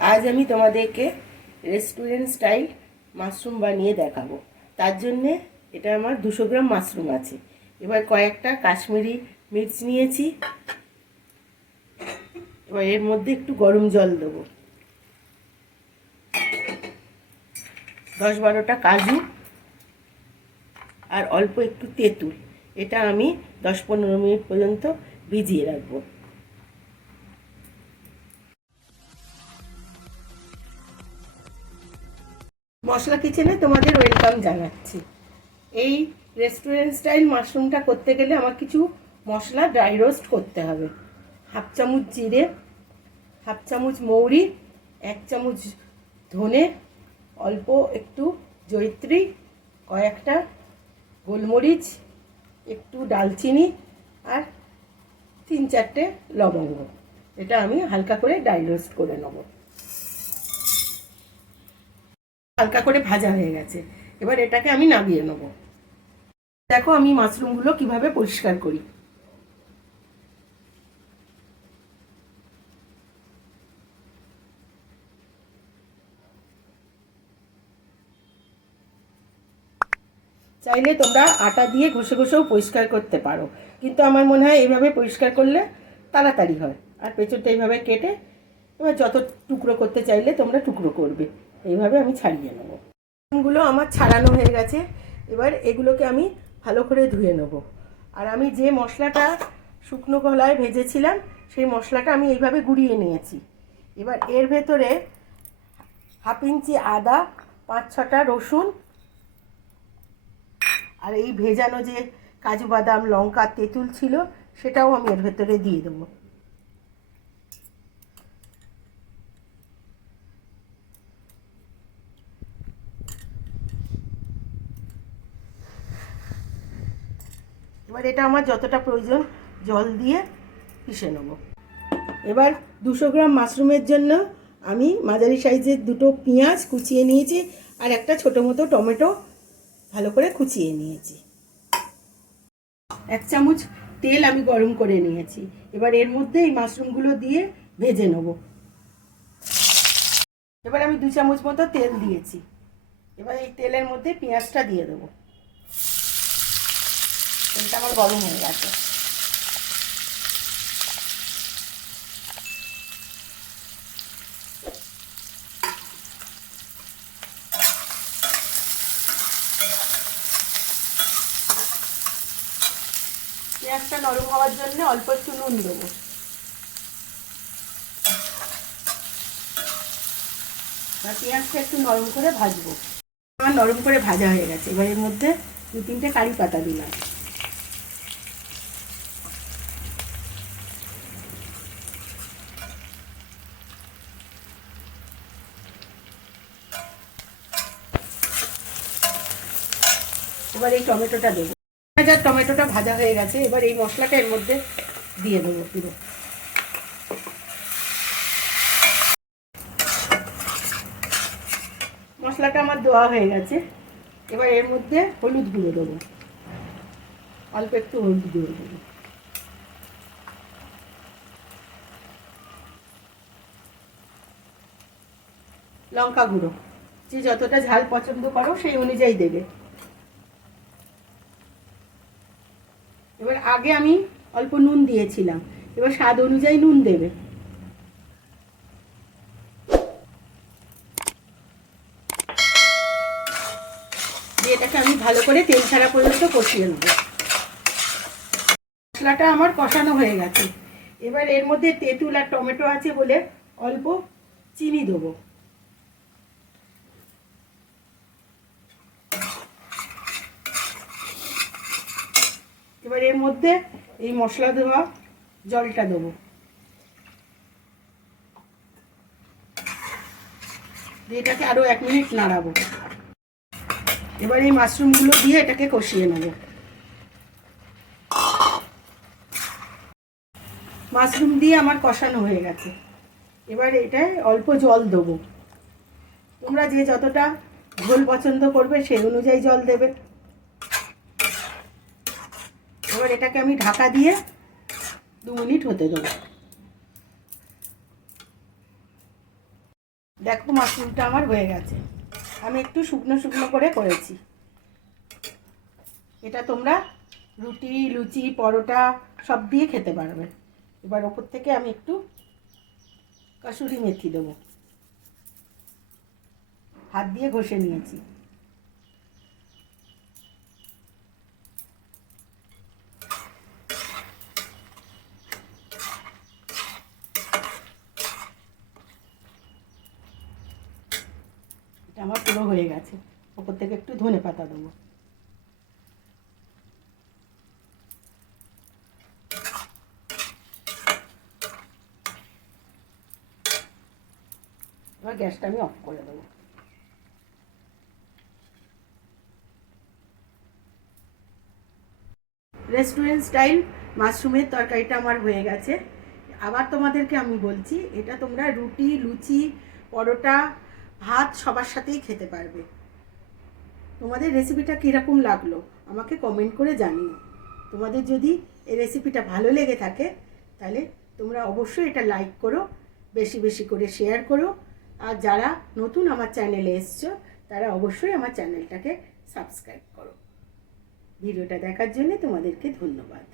আজ আমি তোমাদেরকে রেস্টুরেন্ট স্টাইল মাশরুম বানিয়ে দেখাবো। তার জন্যে এটা আমার দুশো গ্রাম মাশরুম আছে। এবার কয়েকটা কাশ্মীরি মির্চ নিয়েছি। এবার এর মধ্যে একটু গরম জল দেবো। দশ বারোটা কাজু আর অল্প একটু তেঁতুল। এটা আমি দশ পনেরো মিনিট পর্যন্ত ভিজিয়ে রাখব। মশলা কিচেনে তোমাদের ওয়েলকাম জানাচ্ছি। এই রেস্টুরেন্ট স্টাইল মাশরুমটা করতে গেলে আমার কিছু মশলা ড্রাই রোস্ট করতে হবে। হাফ চামচ জিরে, হাফ চামচ মৌরি, এক চামচ ধনে, অল্প একটু জৈত্রী কয়েকটা গোলমরিচ, একটু ডালচিনি আর তিন চারটে লবঙ্গ। এটা আমি হালকা করে ড্রাই রোস্ট করে নেব। হালকা করে ভাজা হয়ে গেছে। এবার এটাকে আমি নামিয়ে নেব। দেখো আমি মাশরুমগুলো কীভাবে পরিষ্কার করি। চাইলে তোমরা আটা দিয়ে ঘষে ঘষেও পরিষ্কার করতে পারো। কিন্তু আমার মনে হয় এইভাবে পরিষ্কার করলে তাড়াতাড়ি হয়। আর পেছনটা এইভাবে কেটে এবার যত টুকরো করতে চাইলে তোমরা টুকরো করবে। এইভাবে আমি ছাড়িয়ে নেব। গুলো আমার ছাড়ানো হয়ে গেছে, এবার এগুলোকে আমি ভালো করে ধুয়ে নেব। আর আমি যে মশলাটা শুকনো কলায় ভেজেছিলাম, সেই মশলাটা আমি এইভাবে গুঁড়িয়ে নিয়েছি। এবার এর ভেতরে হাফ ইঞ্চি আদা, পাঁচ ছটা রসুন, আর এই ভেজানো যে কাজু বাদাম, লঙ্কা, তেঁতুল ছিল, সেটাও আমি এর ভেতরে দিয়ে দেবো। এবার এটা আমার যতটা প্রয়োজন, জল দিয়ে পিষে নেব। এবার দুশো গ্রাম মাশরুমের জন্য আমি মাঝারি সাইজের দুটো পেঁয়াজ কুচিয়ে নিয়েছি আর একটা ছোটো মতো টমেটো ভালো করে কুচিয়ে নিয়েছি। এক চামচ তেল আমি গরম করে নিয়েছি। এবার এর মধ্যে এই মাশরুমগুলো দিয়ে ভেজে নেব। এবার আমি দু চামচ মতো তেল দিয়েছি। এবার এই তেলের মধ্যে পেঁয়াজটা দিয়ে দেবো। তেলটা আমার গরম হয়ে গেছে। পেঁয়াজটা নরম হওয়ার জন্য অল্প একটু নুন দেবো। পেঁয়াজটা একটু নরম করে ভাজবো। আমার নরম করে ভাজা হয়ে গেছে। এবার এর মধ্যে দু তিনটে কারি পাতা দিলাম। এবার এই টমেটোটা দেবো। হাজার টমেটোটা ভাজা হয়ে গেছে, এবার এই মশলাটা এর মধ্যে দিয়ে দেবো পুরো। মশলাটা আমার দেওয়া হয়ে গেছে, এবার এর মধ্যে হলুদ গুঁড়ো দেবো। অল্প একটু হলুদ গুঁড়ো দেবো। লঙ্কা গুঁড়ো, যে যতটা ঝাল পছন্দ করো সেই অনুযায়ী দেবে। এবার আগে আমি অল্প নুন দিয়েছিলাম। এবার স্বাদ অনুযায়ী নুন দেবে। এটাকে আমি ভালো করে তেল ছাড়া পর্যন্ত কষিয়ে নেব। মশলাটা আমার কষানো হয়ে গেছে। এবার এর মধ্যে তেঁতুল আর টমেটো আছে বলে অল্প চিনি দেবো। মধ্যে এই মশলা দেওয়া জলটা দেবো। এটাকে আরও এক মিনিট নাড়াবো। এবার এই মাশরুমগুলো দিয়ে এটাকে কষিয়ে নেব। মাশরুম দিয়ে আমার কষানো হয়ে গেছে। এবার এটায় অল্প জল দেবো। তোমরা যে যতটা ঝোল পছন্দ করবে সেই অনুযায়ী জল দেবে। এবার এটাকে আমি ঢাকা দিয়ে দু মিনিট হতে দেবো। দেখো মাশরুমটা আমার হয়ে গেছে। আমি একটু শুকনো শুকনো করে করেছি। এটা তোমরা রুটি, লুচি, পরোটা সব দিয়ে খেতে পারবে। এবার ওপর থেকে আমি একটু কাসুরি মেথি দেবো। হাত দিয়ে ঘষে নিয়েছি। এটা আমার পুরো হয়ে গেছে। ওপর থেকে একটু ধনে পাতা দেবো। এবার গ্যাসটা আমি অফ করে দেবো। রেস্টুরেন্ট স্টাইল, মাশরুমের তরকারিটা আমার হয়ে গেছে। আবার তোমাদেরকে আমি বলছি, এটা তোমরা রুটি, লুচি, পরোটা ভাত সবার সাথেই খেতে পারবে। তোমাদের রেসিপিটা কীরকম লাগল, আমাকে কমেন্ট করে জানিও। তোমাদের যদি এই রেসিপিটা ভালো লেগে থাকে, তাহলে তোমরা অবশ্যই এটা লাইক করো, বেশি বেশি করে শেয়ার করো। আর যারা নতুন আমার চ্যানেলে এসছো, তারা অবশ্যই আমার চ্যানেলটাকে সাবস্ক্রাইব করো। ভিডিওটা দেখার জন্য তোমাদেরকে ধন্যবাদ।